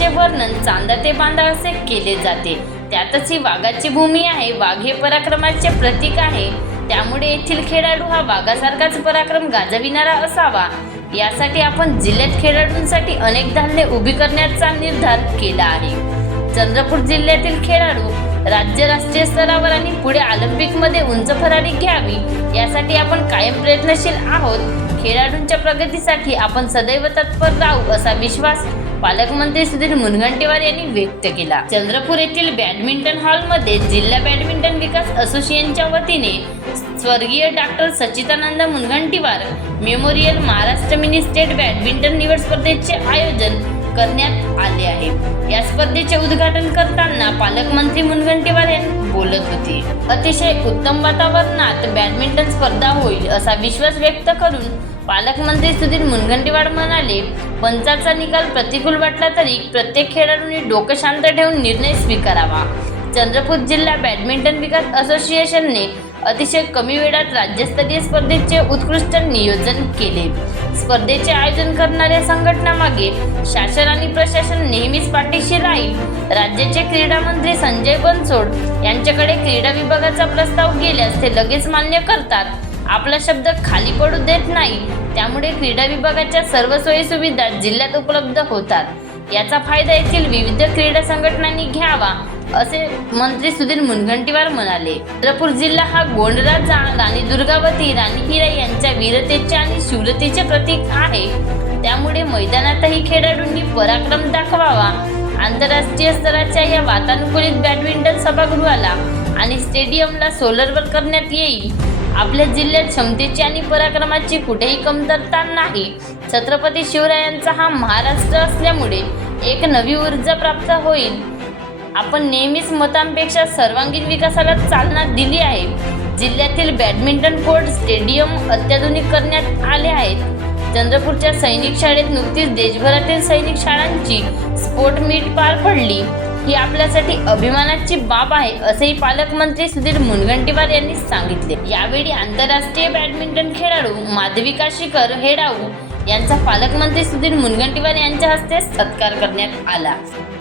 वाघाचे वर्णन चांदा ते बांधा असे केले जाते. त्यातच ही वाघाची भूमी आहे. वाघ हे पराक्रमाचे प्रतीक आहे. त्यामुळे येथील खेळाडू हा वाघासारखाच पराक्रम गाजविणारा असावा. यासाठी आपण जिल्ह्यात खेळाडूंसाठी अनेक धान्य उभी करण्याचा निर्धार केला आहे. चंद्रपूर जिल्ह्यातील खेळाडू राज्य राष्ट्रीय स्तरावर आणि पुढे ऑलिम्पिकमध्ये उंच फरारी घ्यावी यासाठी आपण कायम प्रयत्नशील आहोत. खेळाडूंच्या प्रगतीसाठी आपण सदैव तत्पर राहू असा विश्वास पालकमंत्री सुधीर मुनगंटीवार यांनी व्यक्त केला. चंद्रपूर येथील बॅडमिंटन हॉलमध्ये जिल्हा बॅडमिंटन विकास असोसिएशनच्या वतीने स्वर्गीय doctor Sachchidanand Mungantiwar memorial Maharashtra mini state badminton निवड स्पर्धेचे आयोजन करण्यात आले आहे. या स्पर्धेचे उद्घाटन करताना पालकमंत्री मुनगंटीवार यांनी बोलत होते. अतिशय उत्तम वातावरणात बॅडमिंटन स्पर्धा होईल असा विश्वास व्यक्त करून पालकमंत्री सुधीर मुनगंटीवार म्हणाले पंचाचा निकाल प्रतिकूल वाटला तरी प्रत्येक खेळाडूंनी डोकं शांत ठेवून निर्णय स्वीकारावा. चंद्रपूर जिल्हा बॅडमिंटन विकास असोसिएशनने अतिशय कमी वेळात राज्यस्तरीय स्पर्धेचे उत्कृष्ट नियोजन केले. स्पर्धेचे आयोजन करणाऱ्या संघटनामागे शासन आणि प्रशासन नेहमीच पाठीशी राहील. राज्याचे क्रीडा मंत्री संजय बनसोड यांच्याकडे क्रीडा विभागाचा प्रस्ताव गेल्यास ते लगेच मान्य करतात. आपला शब्द खाली पडू देत नाही. त्यामुळे क्रीडा विभागाच्या सर्व सोयी सुविधा जिल्ह्यात उपलब्ध होतात. याचा फायदा येथील विविध क्रीडा संघटनांनी घ्यावा असे मंत्री सुधीर मुनगंटीवार म्हणाले. चंद्रपूर जिल्हा हा गोंडराजा राणी दुर्गावती राणी हिरा यांच्या वीरतेचे आणि शूरतेचे प्रतीक आहे. त्यामुळे मैदानातही खेळाडूंनी पराक्रम दाखवावा. आंतरराष्ट्रीय स्तराच्या या वातानुकूलित बॅडमिंटन सभागृहाला आणि स्टेडियमला सोलरवर करण्यात येईल. आपल्या जिल्ह्यात क्षमतेची आणि पराक्रमाची कुठेही कमतरता नाही. छत्रपती शिवरायांचा हा महाराष्ट्र असल्यामुळे एक नवी ऊर्जा प्राप्त होईल. आपण नेहमीच मतांपेक्षा सर्वांगीण विकासाला चालना दिली आहे. जिल्ह्यातील बॅडमिंटन कोर्ट स्टेडियम अत्याधुनिक करण्यात आले आहेत. चंद्रपूरच्या सैनिक शाळेत नुकतीच देशभरातील सैनिक शाळांची स्पोर्ट मीट पार पडली. ही आपल्यासाठी अभिमानाची बाब आहे असेही पालकमंत्री सुधीर मुनगंटीवार यांनी सांगितले. यावेळी आंतरराष्ट्रीय बॅडमिंटन खेळाडू माधविका शिखर हेडाऊ यांचा पालकमंत्री सुधीर मुनगंटीवार यांच्या हस्ते सत्कार करण्यात आला.